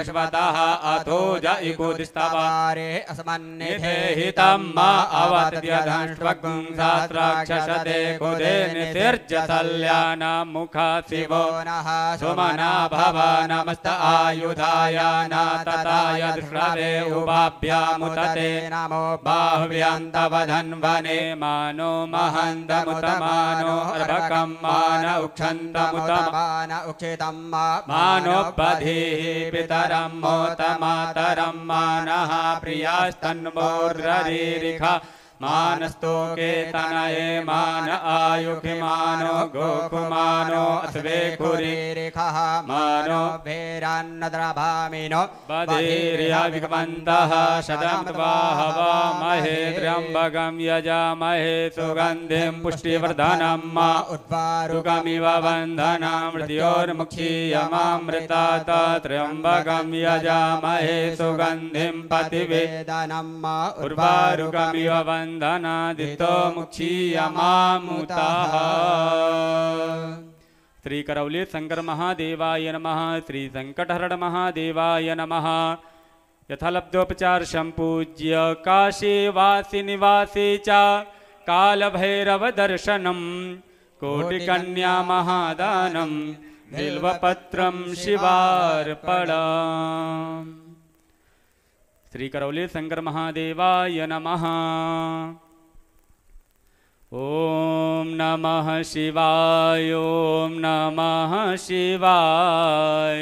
प्रश्वतः अथो जयिकुदिस्तवारे अस्मन्निधे हितं मा अवत्यधंष्वगुं सहस्राक्षसते कुदे नितिर्जसल्यानामुखा शिवो नः सुमना भव नमस्त आयुधाय नातताय दृष्टवे उभाभ्यामुतते नमो बाह्व्यन्तवधन्वने मानो महन्तमुतमानो अर्भकं मान उक्षन्तमुतमान उक्षितं मानोपधीः पितरं मोतमातरं मानः प्रियास्तन्मोर्ररीरिखा मानस्तोके तनये मान आयुखिमानो गोकुमानो अस्वेकुरीरिखः मानो भेरान्नद्रभामिनो बधिर्यभिगमन्तः शतमत्वाहवामहे त्र्यम्बकं यजामहे सुगन्धिं पुष्टिवर्धनं मा उद्वारुकमिव बन्धना मृत्योर्मुक्षीयमामृतात् त्र्यम्बकं यजामहे सुगन्धिं पतिवेदनं मा उर्वारुकमिव बन्धनादितो मुक्षीयमामुतः। श्री करौली शंकर महादेवाय नमः। श्री संकटहरण महादेवाय नमः। यथालब्धोपचार संपूज्य काशीवासी निवासी च कालभैरव दर्शनम कोटिकन्या महादानम बिल्वपत्रम शिवार्पणम्। श्री करौली शंकर महादेवाय नमः। ओम नमः शिवाय ओम नमः शिवाय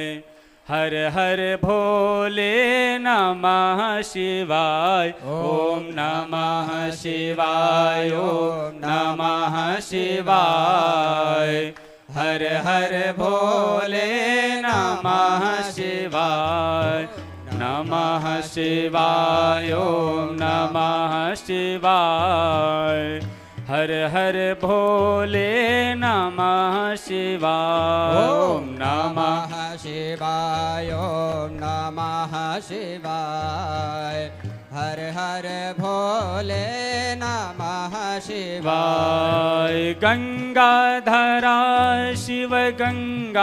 हर हर भोले नमः शिवाय ओम नमः शिवाय ओम नमः शिवाय हर हर भोले नमः शिवाय नमः शिवाय ओम नमः शिवाय हर हर भोले नमः शिवाय ओम नमः शिवाय ओम नमः शिवाय हर हर भोले नमः शिवाय। गंगाधरा शिव गंगाधराय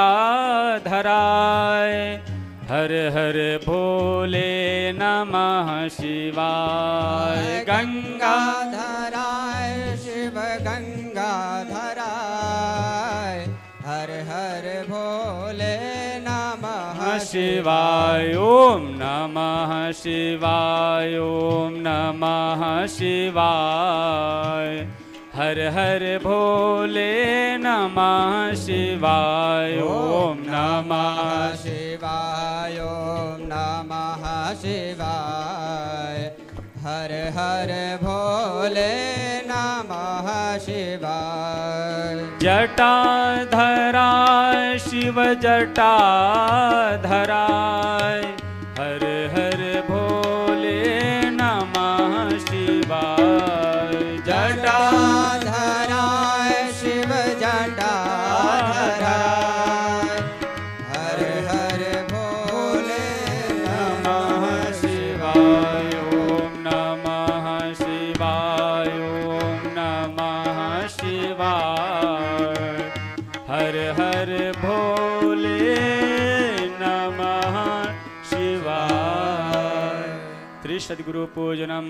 हर हर भोले नमः शिवाय। गंगाधराय शिव गंगाधराय हर हर भोले नमः शिवाय ओम नमः शिवाय ओम नमः शिवाय हर हर भोले नमः शिवाय ओम नमः शिवाय ओम नमः शिवाय हर हर भोले नमः शिवाय। जटाधरा शिव जटाधराय हर हर भोले नमः शिवाय। जटाधराय शिव जटाधराय हर हर भोले नमः शिवाय ओम नमः शिवाय ओम नमः शिवाय हर हर भोले नमः शिवाय। श्री सद्गुरु पूजनम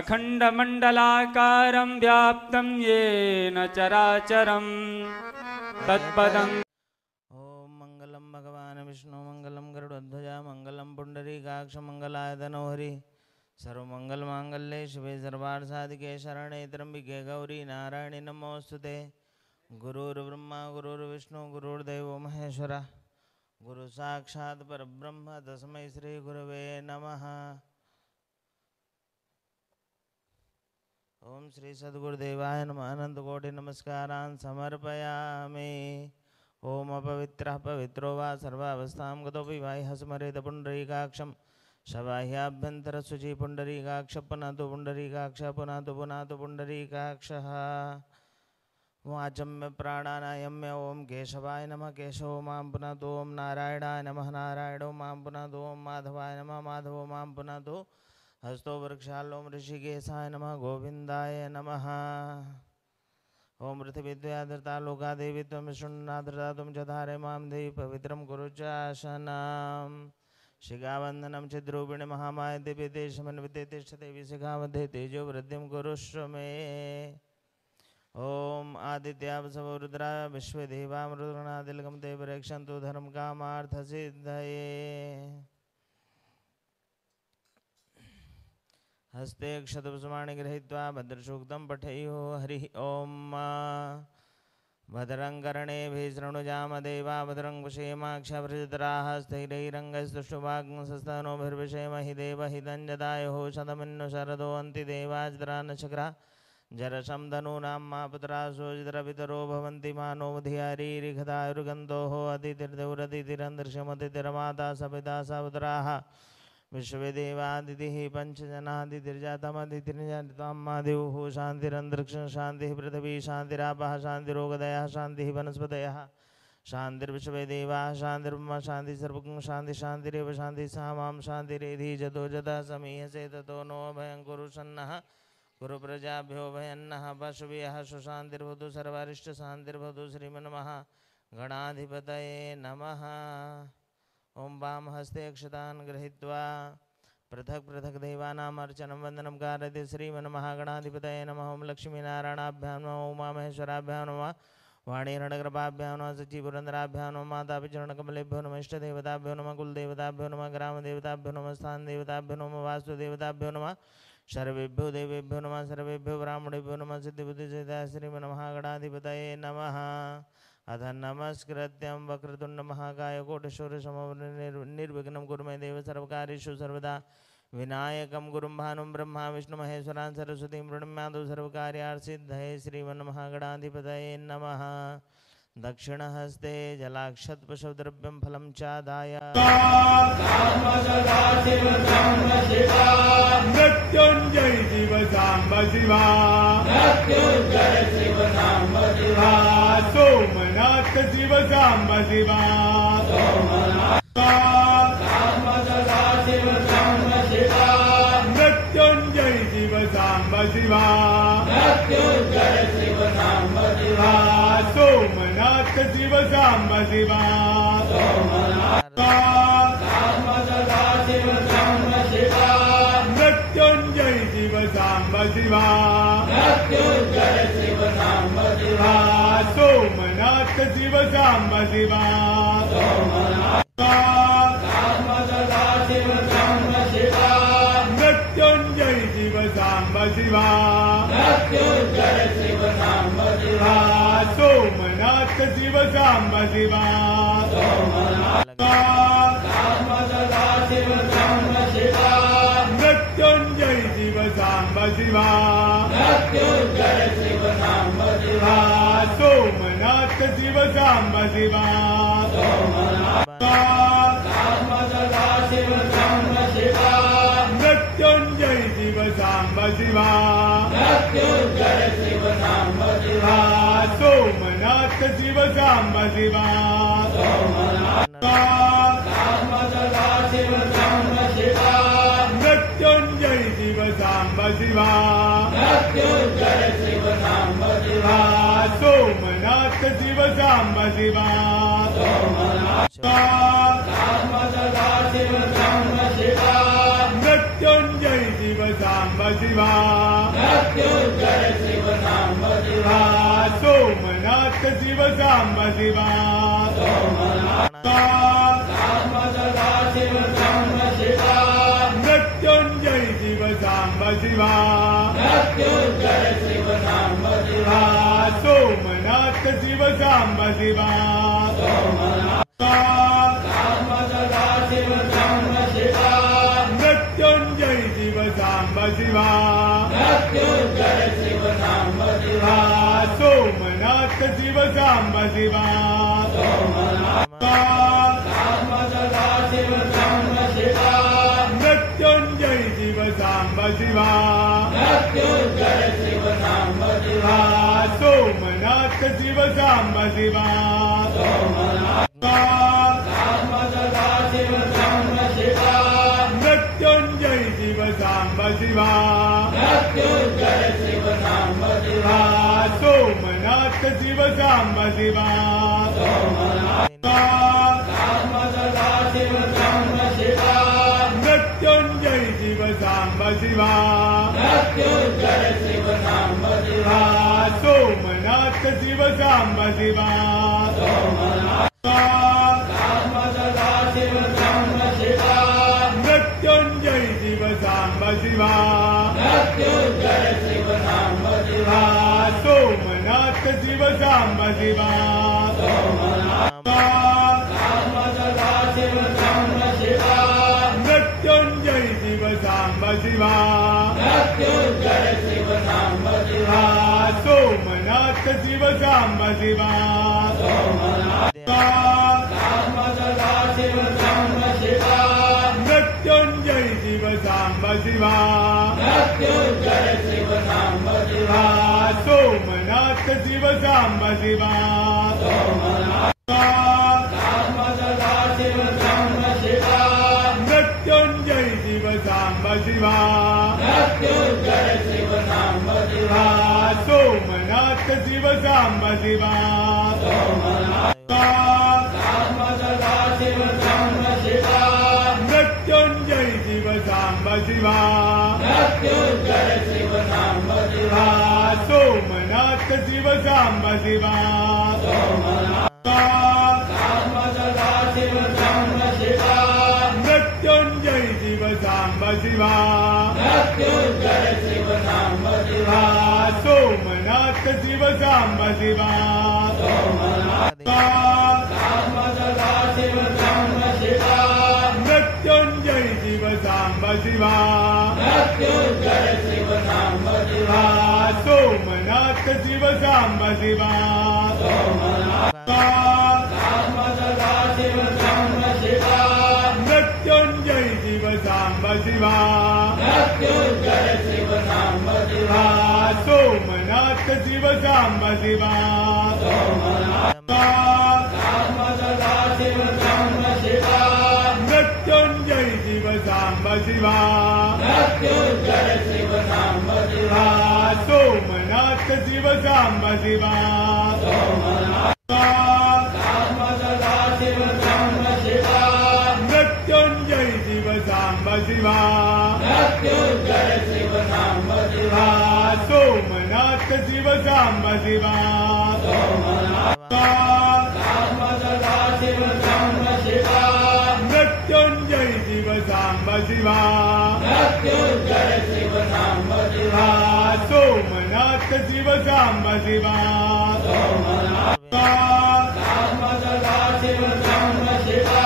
अखंड मंडलाकारं व्याप्तं येन चराचरं तत्पदं। ओम मंगलम भगवान विष्णु मंगलम गरुड़ध्वजा मंगलम पुंडरीकाक्ष मंगलाय तनोहरि सर्वमंगल मांगल्ये शिवे सर्वार्थ साधिके शरणे त्र्यंबिके गौरी नारायणी नमोस्तुते। गुरुर्ब्रह्मा गुरुर्विष्णु गुरुर्देवो महेश्वरा गुरु साक्षात् परब्रह्म तस्मै श्री गुरवे नमः। ओम श्री सद्गुरुदेवाय नमः। अनंत कोटि नमस्कारान् समर्पयामि। ओम अपवित्रः पवित्रो वा सर्वावस्थां गतोऽपि बाह्यः स्मरेत पुण्डरीकाक्षं शबाह्याभ्यन्तरशुचि पुण्डरीकाक्ष पुनातु पुण्डरीकाक्ष पुनातु पुनातु पुण्डरीकाक्षः। वाचम्य प्राणानायम्य ओम केशवाय नमः केशवो मां पुनातु ओम नारायणाय नमः नारायणो मां पुनातु ओम माधवाय नमः माधवो मां पुनातु हस्तो वृक्षालोम ऋषिकेशाय नमः गोविंदाय नमः। ओम पृथिवीद्वया धृता लोका देवी त्वं विष्णुना धृता त्वं च धारय मां देवी पवित्रं कुरु च आसनं। शिखावंदनं चिद्रूपिणी महामाय दिव्यते समन्विते तिष्ठते विशिखामध्ये तेजो वृद्धिं कुरुष्व मे। ओम आदित्यावसव रुद्रा विश्वदेवा मृदुगणादिलकं ते रक्षन्तु धर्म कामार्थ सिद्धये। हस्ते क्षतपुष्पाणि गृहीत्वा भद्रसूक्तं पठेयुः। हरिः ओम। भद्रं कर्णेभिः शृणुयाम देवा भद्रं पश्येमाक्षभृजत्राः स्थिरैरङ्गैस्तुष्टुवाग्ंसस्तनोभिर्विषेमहि देवहितं जदायुः शतमिन्नु शरदो अन्ति देवाज्रा नशक्रा जरशं धनूनां मा पुत्रासोजितरपितरो भवन्ति मानोऽधियारीरिघदायुर्गन्धोः अतिथिर्देवरतिथिरन्दर्शमतिथिरमाता सपिता सपुत्राः विश्वदेवादितिः पञ्चजनादितिर्जातमदितिर्जातां मादिवुः शान्तिरन्तरिक्षं शान्तिः पृथिवी शान्तिरापः शान्तिरोगदयः शान्तिः वनस्पतयः शान्तिर्विश्वदेवाः शान्तिर्ब्रह्म शान्तिः सर्वगं शान्ति शान्तिरेव शान्तिः सा मां शान्तिरेधि जतो जतः समीहसे ततो नो अभयं कुरु सन्नः कुरु प्रजाभ्यो भयन्नः पशुभ्यः सुशान्तिर्भवतु सर्वारिष्टशान्तिर्भवतु श्रीमन्मः गणाधिपतये नमः। ओम वाम हस्ते अक्षतान् गृहीत्वा पृथक पृथक देवानाम् अर्चनं वन्दनं कारयति श्रीमन्महागणाधिपतये नमः। ओम लक्ष्मीनारायणाभ्यां नमः उमामहेश्वराभ्यां नमः वाणीरणकृपाभ्यां नमः सच्चिपुरन्दराभ्यां नमः मातापितृचरणकमलेभ्यो नमः इष्टदेवताभ्यो नमः कुलदेवताभ्यो नमः ग्रामदेवताभ्यो नमः स्थानदेवताभ्यो नमः वास्तुदेवताभ्यो नमः सर्वेभ्यो देवेभ्यो नमः सर्वेभ्यो ब्राह्मणेभ्यो नमः सिद्धिबुद्धिसिद्धा श्रीमन्महागणाधिपतये नमः। अथ नमस्कृत्यं वक्रतुण्डमहाकाय कोटिसूर्यसमप्रभा निर्विघ्नं कुरु मे देव सर्वकार्येषु सर्वदा विनायकं गुरुं भानुं ब्रह्मा विष्णुमहेश्वरान् सरस्वतीं प्रणम्यादौ सर्वकार्यार्थसिद्धये श्रीमन्महागणाधिपतये नमः। दक्षिणहस्ते जलाक्षतपुष्पद्रव्यं फलं चादाय मृत्युंजय शिव सांब शिवा मृत्युंजय शिव सांब शिवा सोमनाथ शिव सांब शिवा मृत्युंजय शिव सांब शिवा मृत्युंजय शिव सांब शिवा सोमनाथ शिव सांब शिवा मृत्युंजय शिव सांब शिवा मृत्युंजय शिव सांब शिवा सोमनाथ शिव सांब शिवा मृत्युंजय शिव सांब शिवा मृत्युंजय शिव सांब शिवा सोमनाथ शिव सांब शिवा मृत्युंजय शिव सांब शिवा मृत्युंजय शिव सांब शिवा सोमनाथ शिव सांब शिवा मृत्युंजय शिव सांब शिवा मृत्युंजय शिव सांब शिवा सोमनाथ शिव सांब शिवा मृत्युंजय शिव सांब शिवा मृत्युंजय शिव सांब शिवा सोमनाथ शिव सांब शिवा मृत्युंजय शिव सांब शिवा मृत्युंजय शिव सांब शिवा सोमनाथ शिव सांब शिवा मृत्युंजय शिव सांब शिवा मृत्युंजय शिव सांब शिवा सोमनाथ शिव सांब शिवा मृत्युंजय शिव सांब शिवा मृत्युंजय शिव सांब शिवा सोमनाथ शिव सांब शिवा मृत्युंजय शिव सांब शिवा मृत्युंजय शिव सांब शिवा सोमनाथ शिव सांब शिवा मृत्युंजय शिव सांब शिवा मृत्युंजय शिव सांब शिवा सोमनाथ शिव सांब शिवा मृत्युंजय शिव सांब शिवा मृत्युंजय शिव सांब शिवा मृत्युंजय शिव सांब शिवा सोमनाथ शिव सांब शिवा शिव सांब शिवा मृत्युंजय शिव सांब शिवा मृत्युंजय शिव सांब शिवा सोमनाथ शिव सांब शिवा शिव सांब शिवा मृत्युंजय शिव सांब शिवा मृत्युंजय शिव सांब शिवा सोमनाथ शिव सांब शिवा शिव सांब शिवा मृत्युंजय शिव सांब शिवा मृत्युंजय शिव सांब शिवा सोमनाथ शिव सांब शिवा शिव सांब शिवा मृत्युंजय शिव सांब शिवा मृत्युंजय शिव सांब शिवा सोमनाथ शिव सांब शिवा शिव सांब शिवा मृत्युंजय शिव सांब शिवा मृत्युंजय शिव सांब शिवा सोमनाथ शिव सांब शिवा शिव सांब शिवा मृत्युंजय शिव सांब शिवा मृत्युंजय शिव सांब शिवा सोमनाथ शिव सांब शिवा शिव सांब शिवा मृत्युंजय शिव सांब शिवा मृत्युंजय शिव सांब शिवा सोमनाथ शिव सांब शिवा शिव सांब शिवा मृत्युंजय शिव सांब शिवा मृत्युंजय शिव सांब शिवा सोमनाथ शिव सांब शिवा शिव सांब शिवा मृत्युंजय शिव सांब शिवा मृत्युंजय शिव सांब शिवा सोमनाथ शिव सांब शिवा शिव सांब शिवा मृत्युंजय शिव सांब शिवा मृत्युंजय शिव सांब शिवा सोमनाथ शिव सांब शिवा शिव सांब शिवा मृत्युंजय शिव सांब शिवा मृत्युंजय शिव सांब शिवा सोमनाथ शिव सांब शिवा शिव सांब शिवा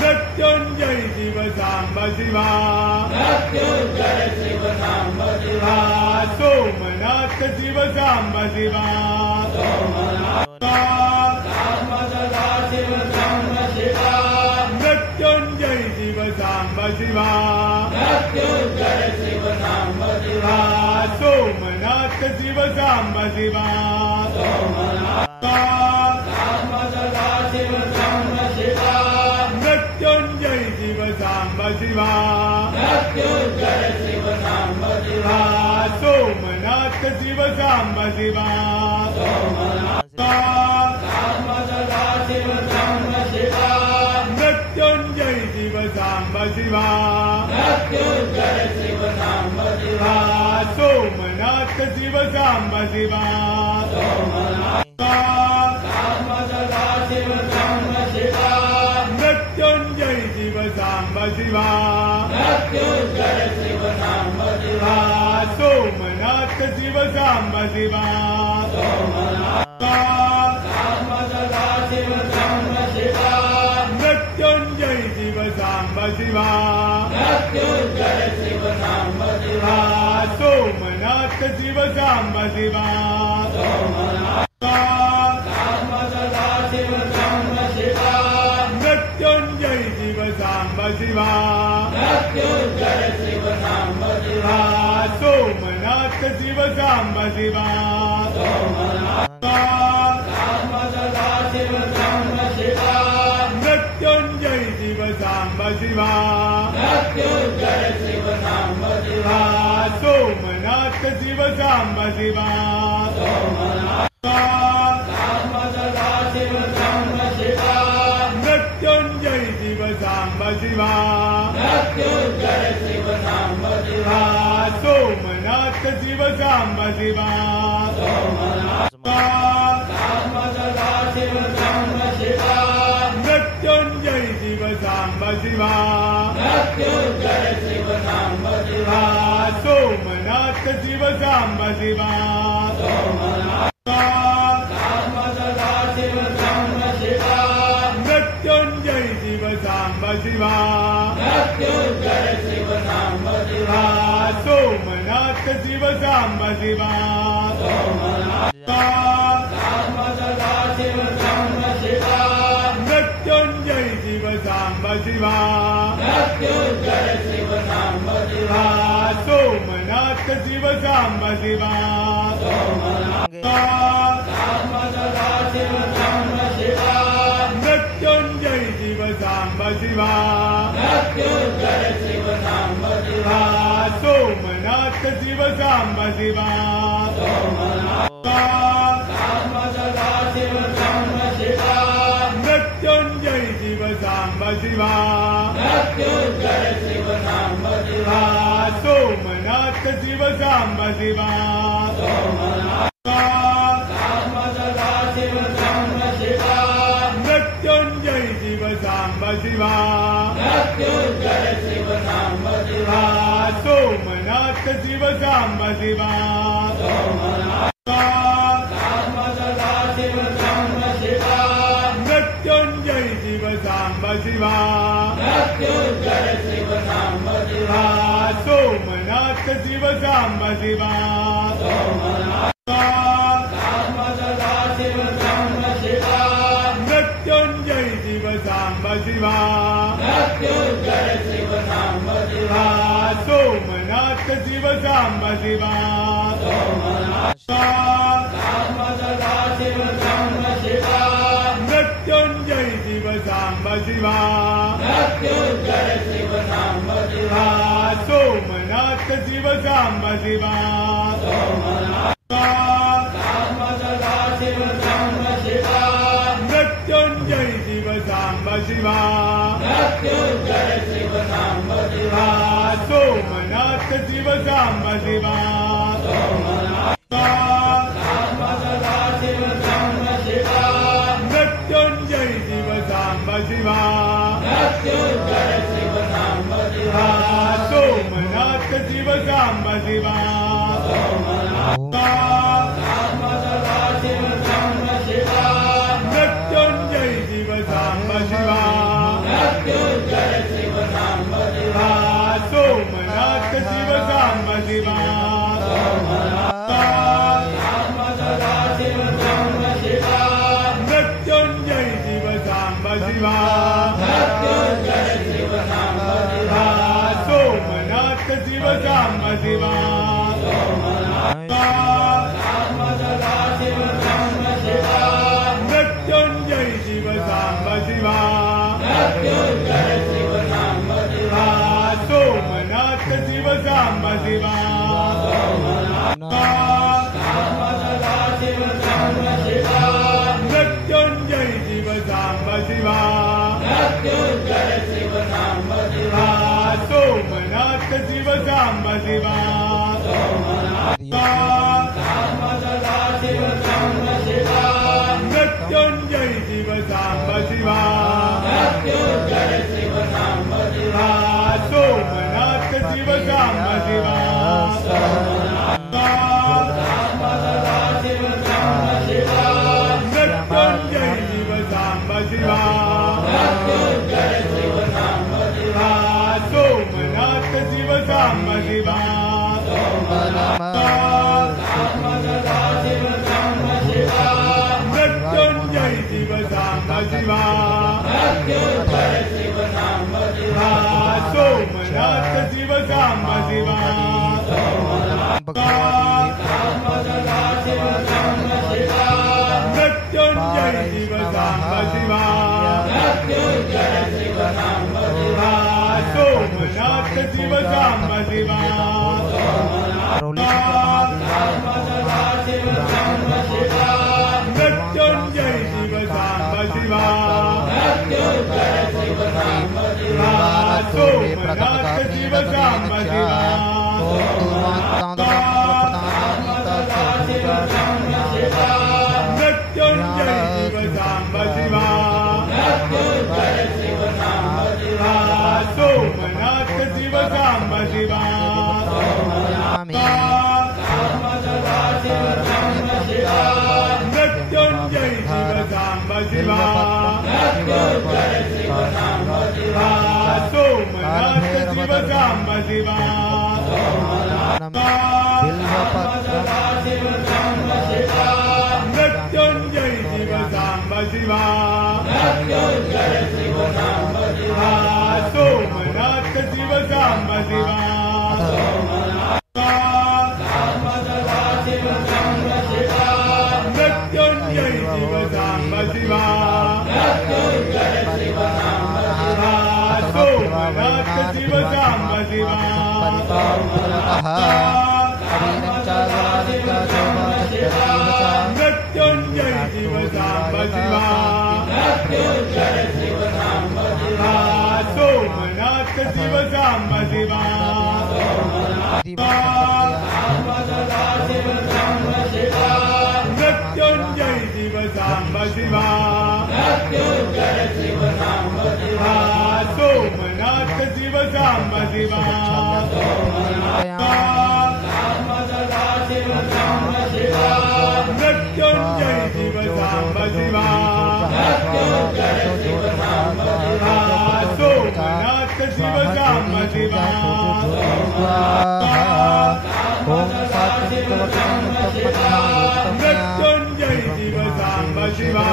मृत्युंजय शिव सांब शिवा मृत्युंजय शिव सांब शिवा सोमनाथ शिव सांब शिवा शिव सांब शिवा मृत्युंजय शिव सांब शिवा मृत्युंजय शिव सांब शिवा सोमनाथ शिव सांब शिवा शिव सांब शिवा मृत्युंजय शिव सांब शिवा मृत्युंजय शिव सांब शिवा सोमनाथ शिव सांब शिवा शिव सांब शिवा मृत्युंजय शिव सांब शिवा मृत्युंजय शिव सांब शिवा सोमनाथ शिव सांब शिवा शिव सांब शिवा मृत्युंजय शिव सांब शिवा मृत्युंजय शिव सांब शिवा सोमनाथ शिव सांब शिवा शिव सांब शिवा मृत्युंजय शिव सांब शिवा मृत्युंजय शिव सांब शिवा सोमनाथ शिव सांब शिवा शिव सांब शिवा मृत्युंजय शिव सांब शिवा मृत्युंजय शिव सांब शिवा सोमनाथ शिव सांब शिवा शिव सांब शिवा मृत्युंजय शिव सांब शिवा मृत्युंजय शिव सांब शिवा सोमनाथ शिव सांब शिवा शिव सांब शिवा मृत्युंजय शिव सांब शिवा मृत्युंजय शिव सोमनाथ शिव सांब शिवा मृत्युंजय शिव सांब शिवा सोमनाथ शिव सांब शिवा मृत्युंजय शिव सांब शिवा सोमनाथ शिव सांब शिवा मृत्युंजय शिव सांब शिवा सोमनाथ शिव सांब शिवा मृत्युंजय शिव सांब शिवा सोमनाथ शिव सांब शिवा मृत्युंजय शिव सांब शिवा सोमनाथ शिव सांब शिवा मृत्युंजय शिव सांब शिवा सोमनाथ शिव सांब शिवा मृत्युंजय शिव सांब शिवा सोमनाथ शिव सांब शिवा मृत्युंजय शिव सांब शिवा सोमनाथ शिव सांब शिवा मृत्युंजय शिव सांब शिवा सोमनाथ शिव सांब शिवा मृत्युंजय शिव सांब शिवा सोमनाथ शिव सांब शिवा मृत्युंजय शिव सांब शिवा सोमनाथ शिव सांब शिवा मृत्युंजय शिव सांब शिवा सोमनाथ शिव सांब शिवा मृत्युंजय शिव सांब शिवा सोमनाथ शिव सांब शिवा मृत्युंजय शिव सांब शिवा सोमनाथ शिव सांब शिवा मृत्युंजय शिव सांब शिवा सोमनाथ शिव सांब शिवा मृत्युंजय शिव सांब शिवा सोमनाथ शिव सांब शिवा मृत्युंजय शिव सांब शिवा सोमनाथ शिव सांब शिवा मृत्युंजय शिव सांब शिवा सोमनाथ शिव सांब शिवा मृत्युंजय शिव सांब शिवा सोमनाथ शिव सांब शिवा मृत्युंजय शिव सांब शिवा पूर्वे प्रथमगात्रेण गणेन च ॐ पूर्वान्तादप्रदानानि मृत्युंजय शिव सांब शिवा सोमनाथ शिव सांब शिवा मृत्युंजय शिव सांब शिवा सोमनाथ शिव सांब शिवा मृत्युंजय शिव सांब शिवा सोमनाथ शिव सांब शिवा मृत्युंजय शिव सांब शिवा सोमनाथ शिव सांब शिवा मृत्युंजय शिव सांब शिवा सोमनाथ शिव सांब शिवा मृत्युंजय शिव सांब शिवा सोमनाथ शिव सांब शिवा मृत्युंजय शिव सांब शिवा सोमनाथ शिव सांब शिवा मृत्युंजय शिव सांब शिवा सोमनाथ शिव सांब शिवा मृत्युंजय शिव सांब शिवा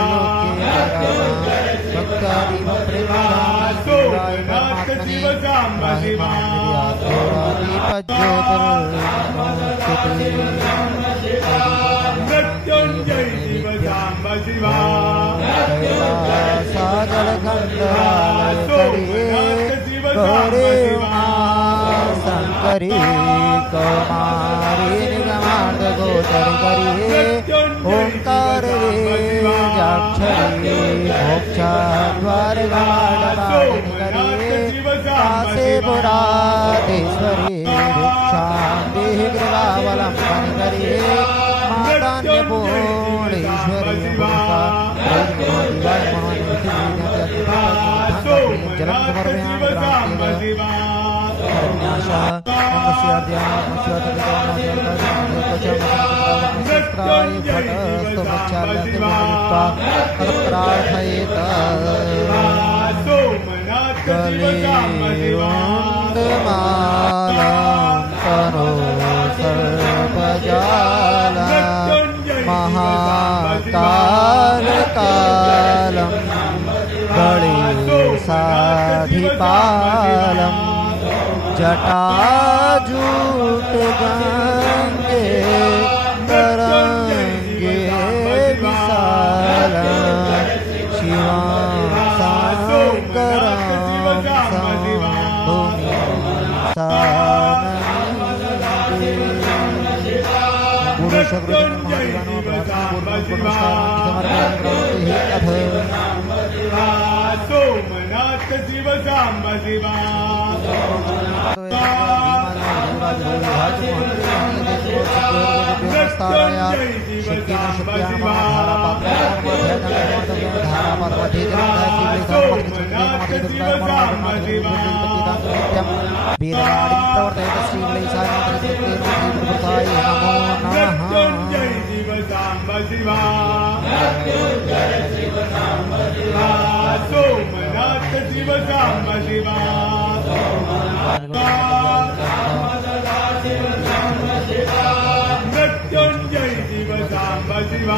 सोमनाथ शिव सांब शिवा शंकरी कौमारी निगमार्थ गोचर करी ओंकार जाक्षरी मोक्षद्वार करी पुराधीश्वरी वृक्षांति गृहावलंबन करी मातान्यपूर्णेश्वरी जलम समर्पयामि महाकालकालं गणेशाधिपालम् जटाजूट गंगे तरंगे विशाल शिवं शंकरं सोमनाथ शिव सांब शिवा मृत्युंजय शिव सांब शिवा सोमनाथ शिव सांब शिवा मृत्युंजय शिव सांब शिवा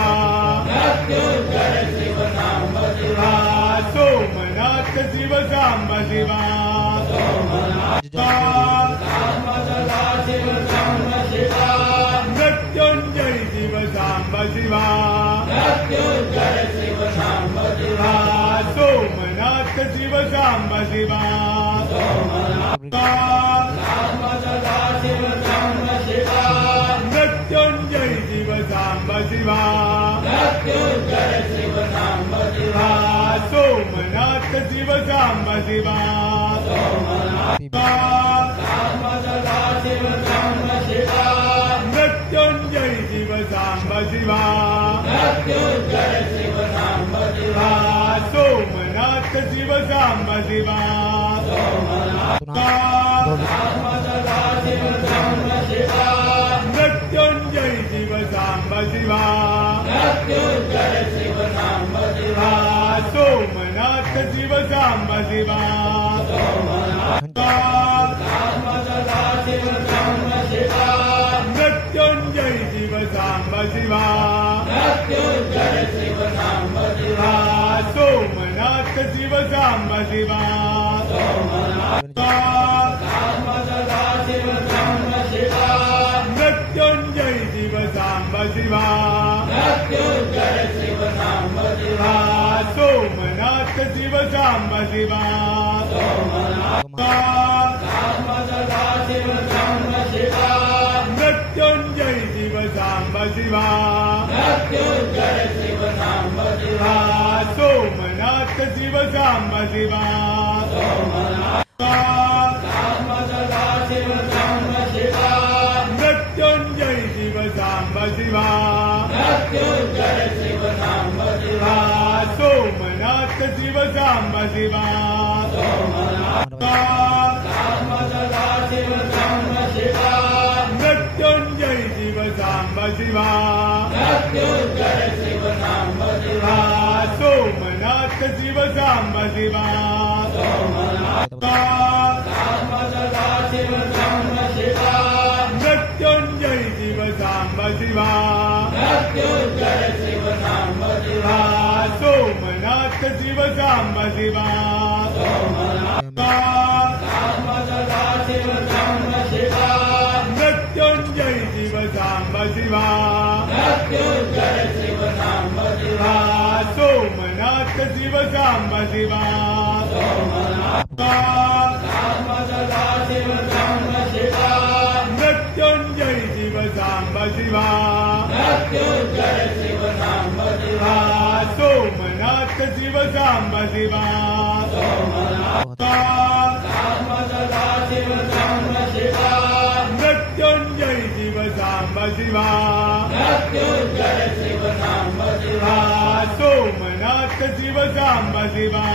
सोमनाथ शिव सांब शिवा मृत्युंजय शिव सांब शिवा सोमनाथ शिव सांब शिवा मृत्युंजय शिव सांब शिवा सोमनाथ शिव सांब शिवा शिवा मृत्युंजय शिव सांब शिवा सोमनाथ शिव सांब शिवा मृत्युंजय शिव सांब शिवा सोमनाथ शिव सांब शिवा मृत्युंजय शिव सांब शिवा सोमनाथ शिव सांब शिवा मृत्युंजय शिव सांब शिवा सोमनाथ शिव सांब शिवा मृत्युंजय शिव सांब शिवा सोमनाथ शिव सांब शिवा मृत्युंजय शिव सांब शिवा सोमनाथ शिव सांब शिवा मृत्युंजय शिव सांब शिवा सोमनाथ शिव सांब शिवा मृत्युंजय शिव सांब शिवा सोमनाथ शिव सांब शिवा मृत्युंजय शिव सांब शिवा सोमनाथ शिव सांब शिवा मृत्युंजय शिव सांब शिवा सोमनाथ शिव सांब शिवा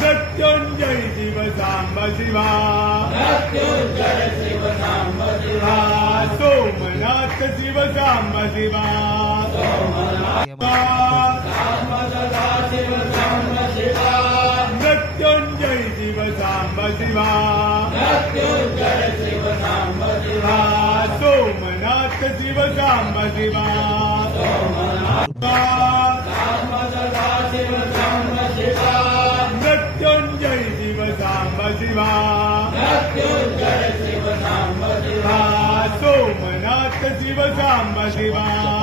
मृत्युंजय शिव सांब शिवा सोमनाथ शिव सांब शिवा मृत्युंजय शिव सांब शिवा सोमनाथ शिव सांब शिवा मृत्युंजय शिव सांब शिवा सोमनाथ शिव सांब शिवा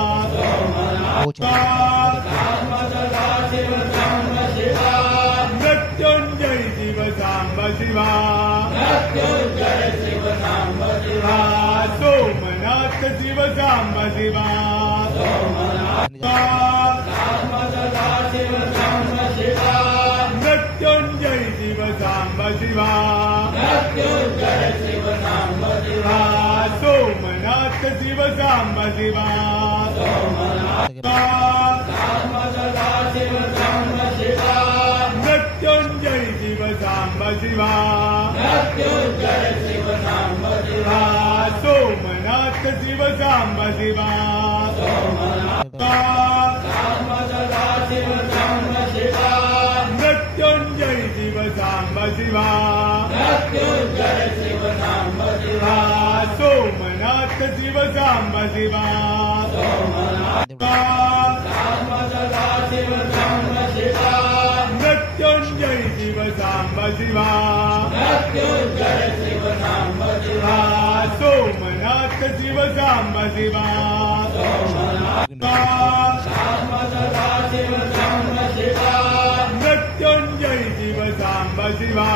मृत्युंजय शिव सांब शिवा सोमनाथ शिव सांब शिवा मृत्युंजय शिव सांब शिवा सोमनाथ शिव सांब शिवा मृत्युंजय शिव सांब शिवा सोमनाथ शिव सांब शिवा मृत्युंजय शिव सांब शिवा सोमनाथ शिव सांब शिवा मृत्युंजय शिव सांब शिवा सोमनाथ शिव सांब शिवा मृत्युंजय शिव सांब शिवा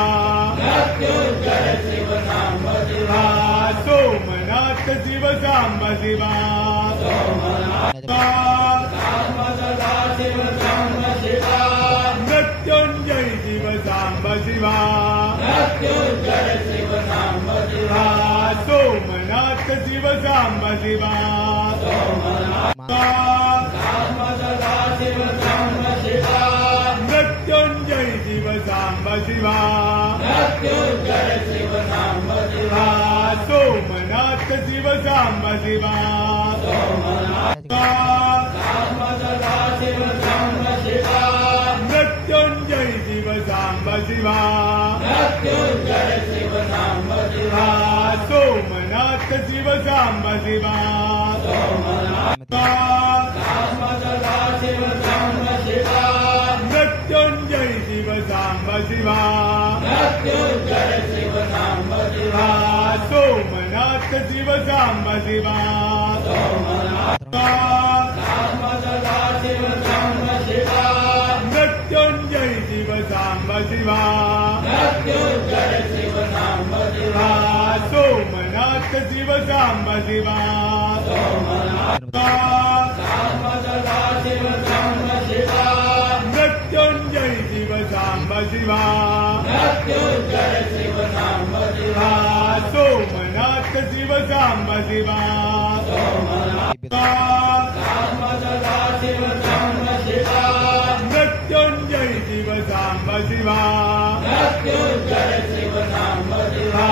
सोमनाथ शिव सांब शिवा मृत्युंजय शिव सांब शिवा सोमनाथ शिव सांब शिवा शिवा मृत्युंजय शिव सांब शिवा सोमनाथ शिव सांब शिवा सदा शिव सांब शिवा मृत्युंजय शिव सांब शिवा मृत्युंजय शिव सांब शिवा सोमनाथ शिव सांब शिवा सदा शिव सांब शिवा मृत्युंजय शिव सांब शिवा मृत्युंजय शिव सांब शिवा सोमनाथ शिव सांब शिवा सदा शिव सांब शिवा मृत्युंजय शिव सांब शिवा मृत्युंजय शिव सांब शिवा सोमनाथ शिव सांब शिवा सदा शिव सांब शिवा मृत्युंजय शिव सांब शिवा मृत्युंजय शिव सांब शिवा सोमनाथ शिव सांब शिवा सदा शिव सांब शिवा मृत्युंजय शिव सांब शिवा मृत्युंजय शिव सांब शिवा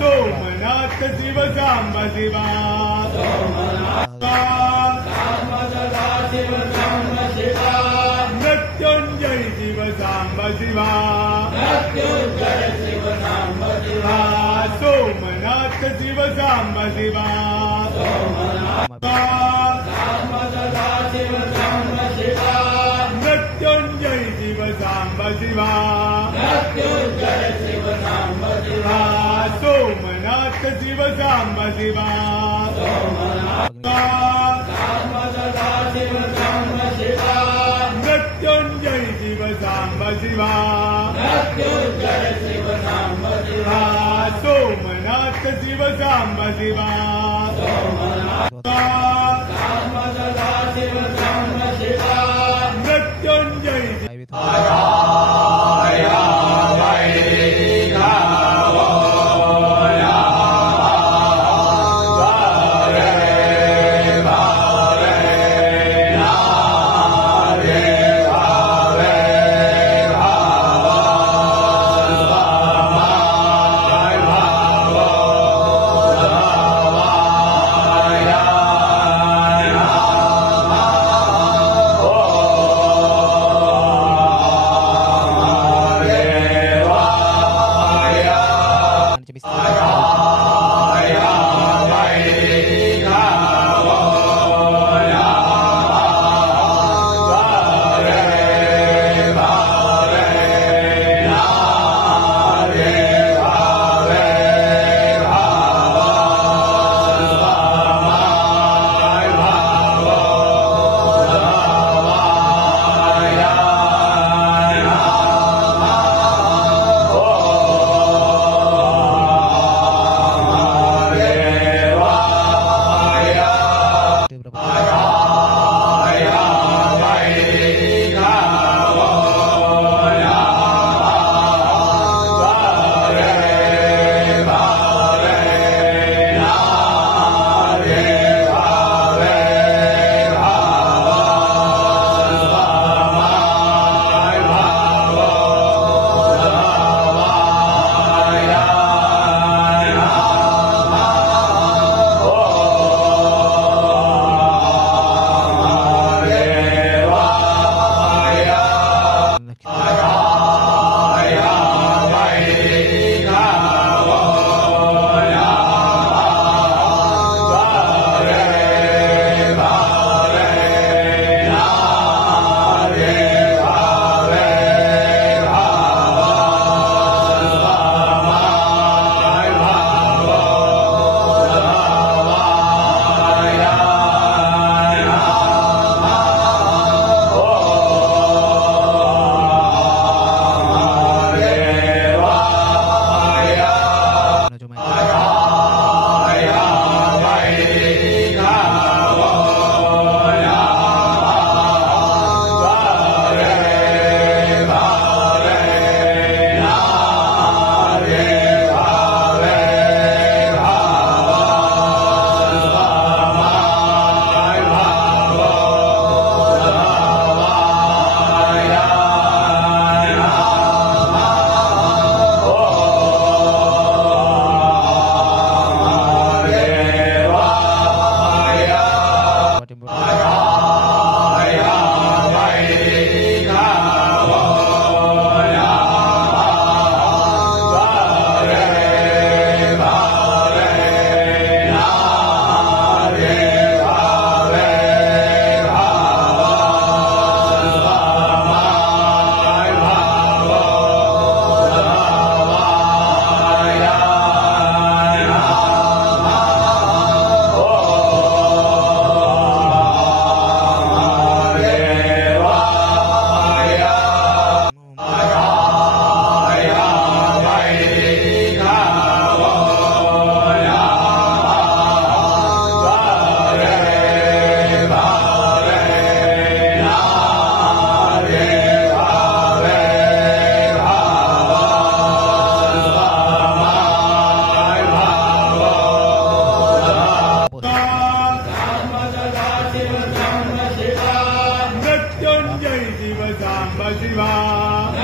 सोमनाथ शिव सांब शिवा सदा शिव सांब शिवा मृत्युंजय शिव सांब शिवा मृत्युंजय शिव सांब शिवा सोमनाथ शिव सांब शिवा सदा शिव सांब शिवा मृत्युंजय शिव सांब शिवा मृत्युंजय शिव सांब शिवा सोमनाथ शिव सांब शिवा सदा शिव सांब शिवा मृत्युंजय शिव सांब शिवा मृत्युंजय शिव सांब शिवा सोमनाथ शिव सांब शिवा सदा शिव सांब शिवा मृत्युंजय शिवा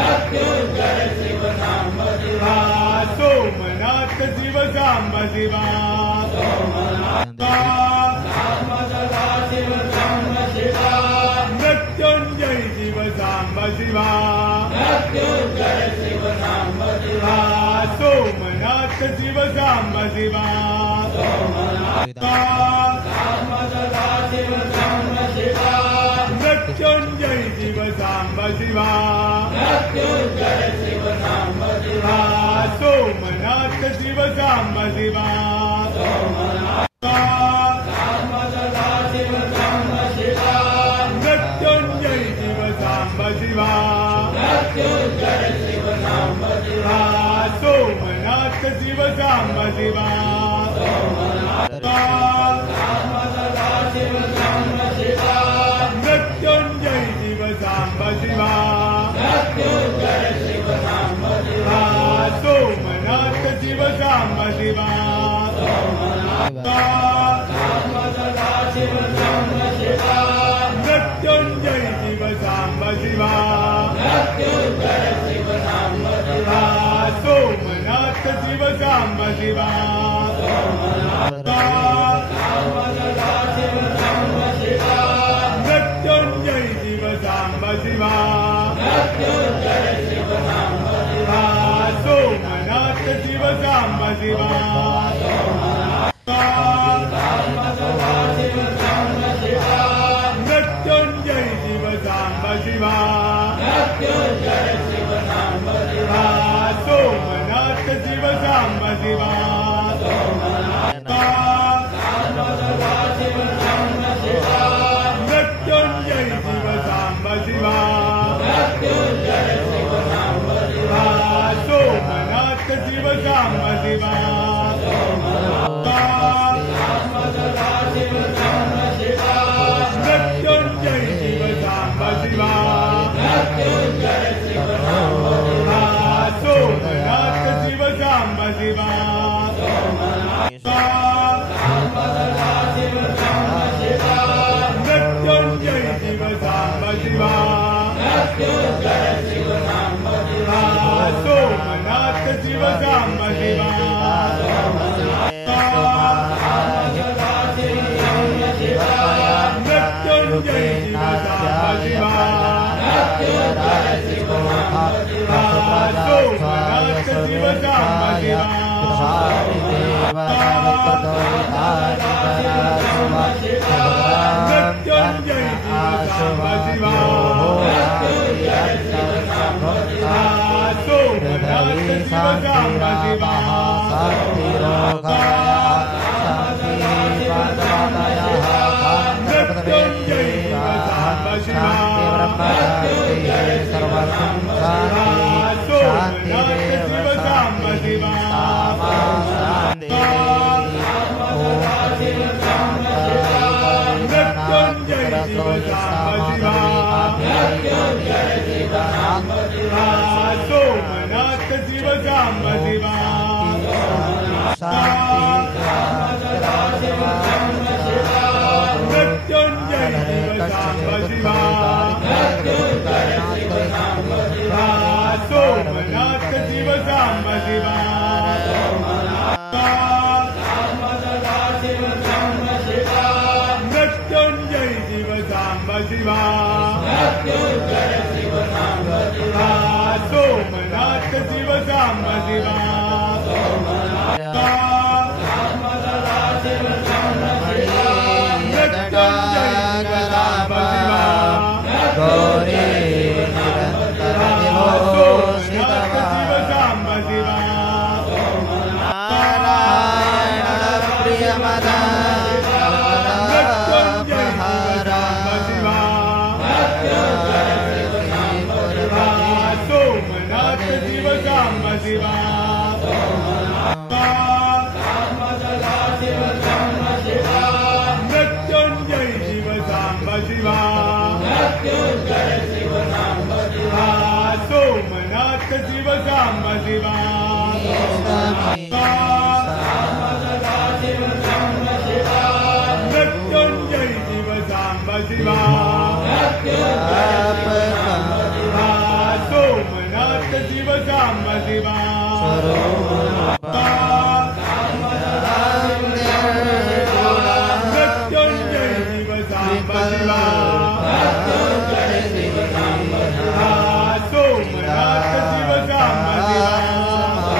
मृत्युंजय शिव सांब शिवा सोमनाथ शिव सांब शिवा सदा शिव सांब शिवा मृत्युंजय शिव सांब शिवा मृत्युंजय शिव सांब शिवा सोमनाथ शिव सांब शिवा सदा शिव सांब शिवा मृत्युंजय शिव सांब शिवा मृत्युंजय शिव सांब शिवा सोमनाथ शिव सांब शिवा सदा शिव सांब शिवा मृत्युंजय शिव सांब शिवा मृत्युंजय शिव सांब शिवा सोमनाथ शिव सांब शिवा सदा शिव सांब शिवा मृत्युंजय शिव सांब शिवा मृत्युंजय शिव सांब शिवा सोमनाथ शिव सांब शिवा सदा शिव सांब शिवा मृत्युंजय शिव सांब शिवा मृत्युंजय शिव सांब शिवा सोमनाथ शिव सांब शिवा सदा शिव सांब शिवा मृत्युंजय शिव सांब शिवा मृत्युंजय शिव सांब शिवा सोमनाथ शिव सांब शिवा सदा शिव सांब शिवा मृत्युंजय शिव सांब शिवा मृत्युंजय शिव सांब शिवा सोमनाथ शिव सांब शिवा सदा शिव सांब शिवा मृत्युंजय शिव सांब शिवा मृत्युंजय शिव सांब शिवा सोमनाथ शिव सांब शिवा सदा शिव सांब शिवा मृत्युंजय शिव सांब शिवा मृत्युंजय शिव सांब शिवा सोमनाथ शिव सांब शिवा सदा शिव सांब शिवा मृत्युंजय शिव सांब शिवा मृत्युंजय शिव सांब शिवा सोमनाथ शिव सांब शिवा सदा शिव सांब शिवा मृत्युंजय शिव सांब शिवा मृत्युंजय शिव सांब शिवा सोमनाथ शिव सांब शिवा मृत्युंजय शिव सांब शिवा सोमनाथ शिव सांब शिवा मृत्युंजय शिव सांब शिवा सोमनाथ शिव सांब शिवा मृत्युंजय शिव सांब शिवा सोमनाथ शिव सांब शिवा मृत्युंजय शिव सांब शिवा सोमनाथ शिव सांब शिवा मृत्युंजय शिव सांब शिवा सोमनाथ शिव सांब शिवा मृत्युंजय शिव सांब शिवा गौरी निरंतर सोमनाथ शिव सांब शिवा नारायण प्रिय मृत्युंजय शिव सांब शिवा सोमनाथ शिव सांब शिवा मृत्युंजय शिव सांब शिवा सोमनाथ शिव सांब शिवा मृत्युंजय शिव सांब शिवा सोमनाथ सोमनाथ शिव सांब शिवा मृत्युंजय शिव सांब शिवा सोमनाथ शिव सांब शिवा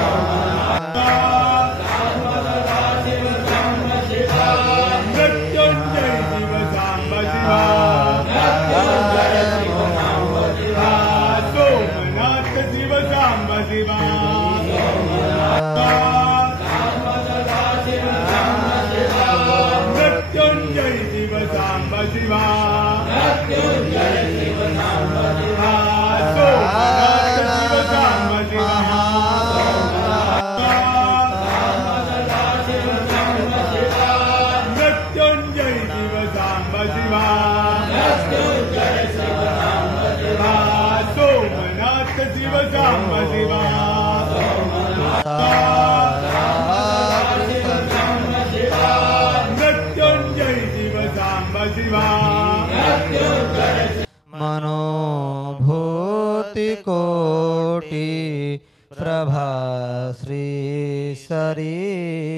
मृत्युंजय शिव सांब शिवा सोमनाथ शिव सांब शिवा मृत्युंजय शिव सांब शिवा सोमनाथ शिव सांब शिवा मृत्युंजय शिव सांब शिवा सोमनाथ शिव सांब शिवा मृत्युंजय शिव सांब शिवा मनोभूति कोटि प्रभा श्री शरीर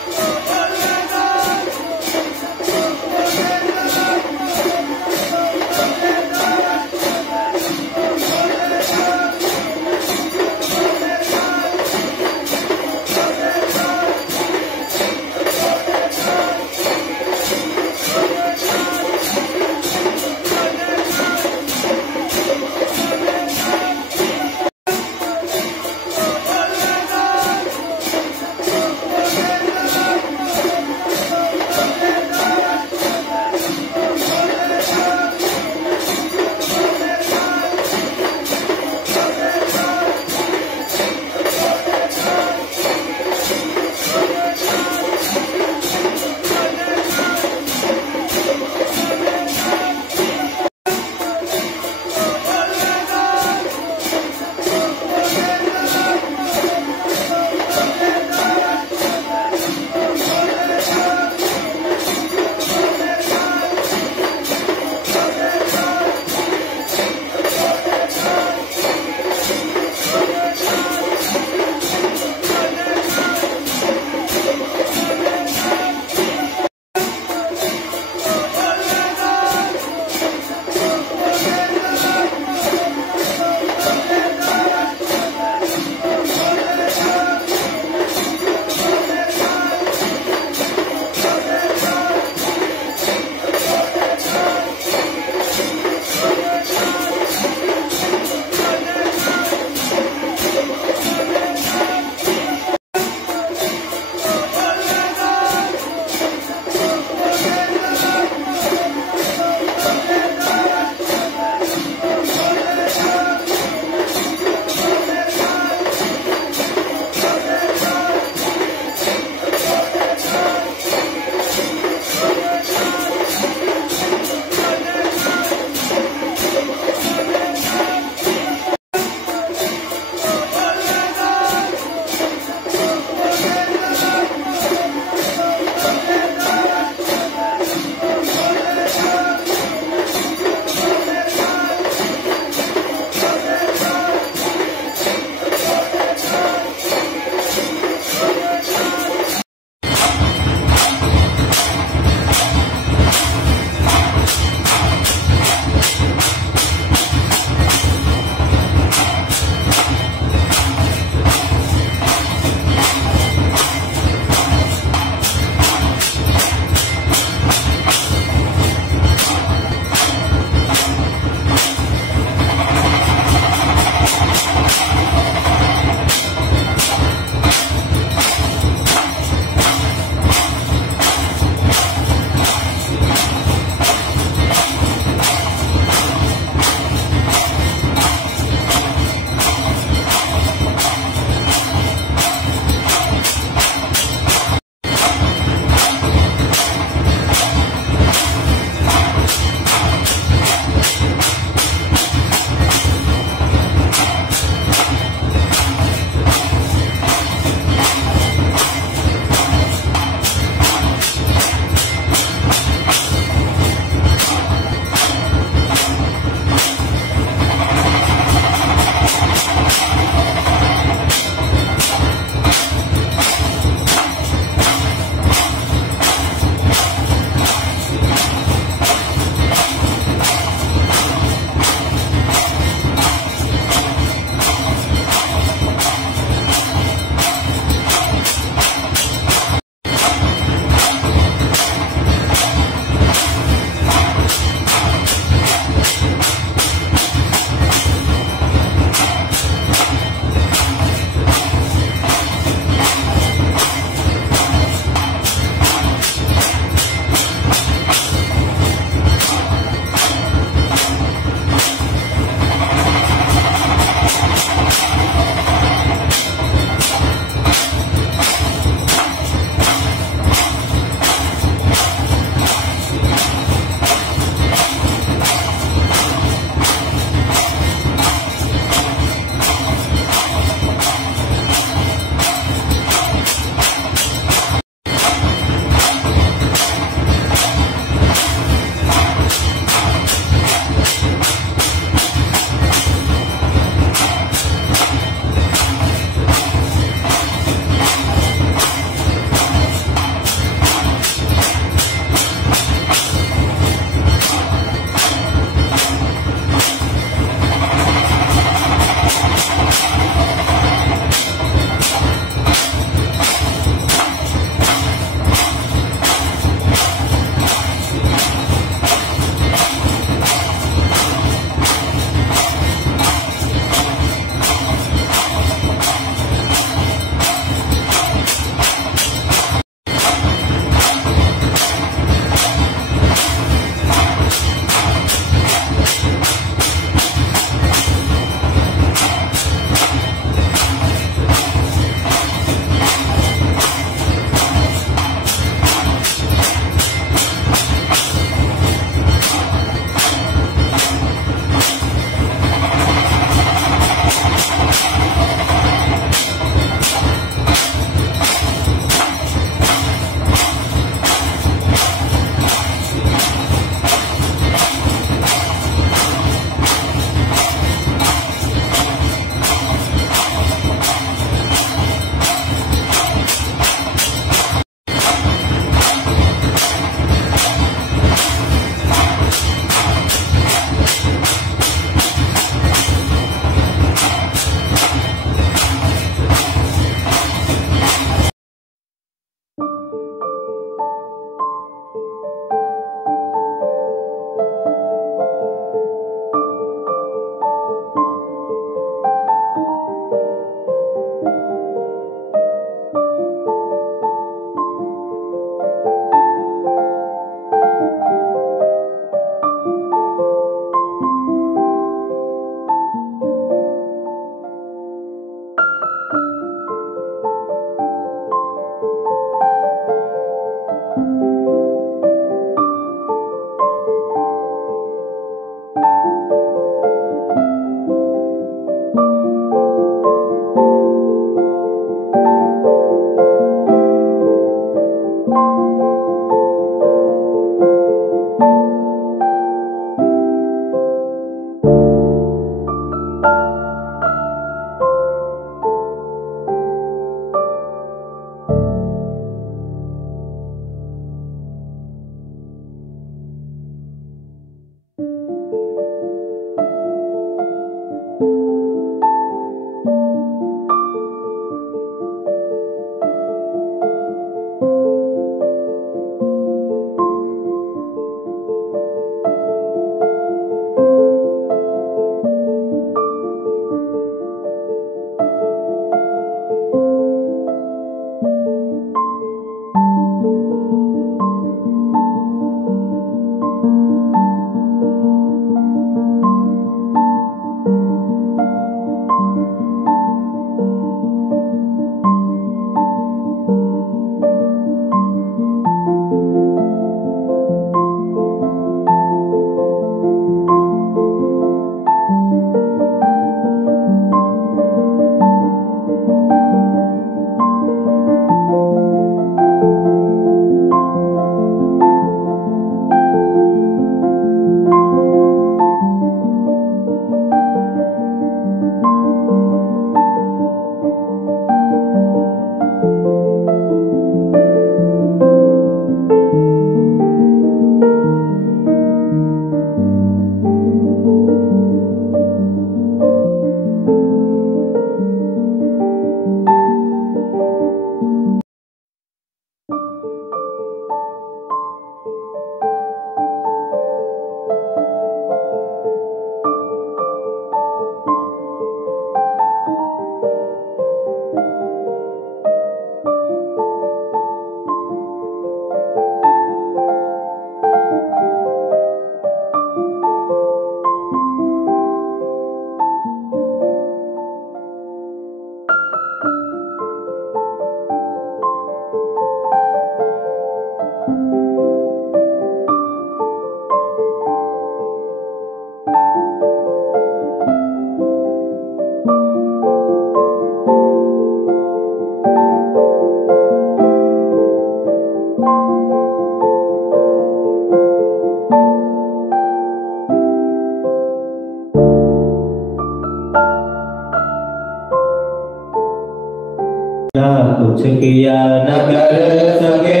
ना कुछ किया न कर सके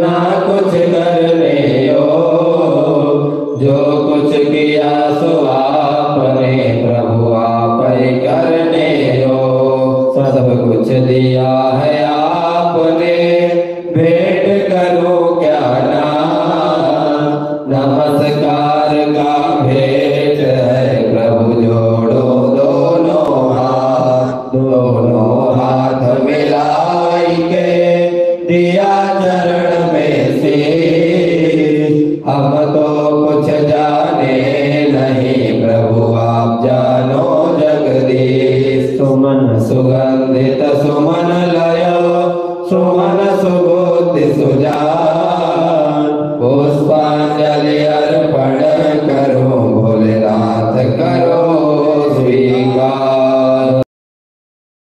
ना कुछ करने जो कुछ किया सो आपने प्रभु आप ही करने सब कुछ दिया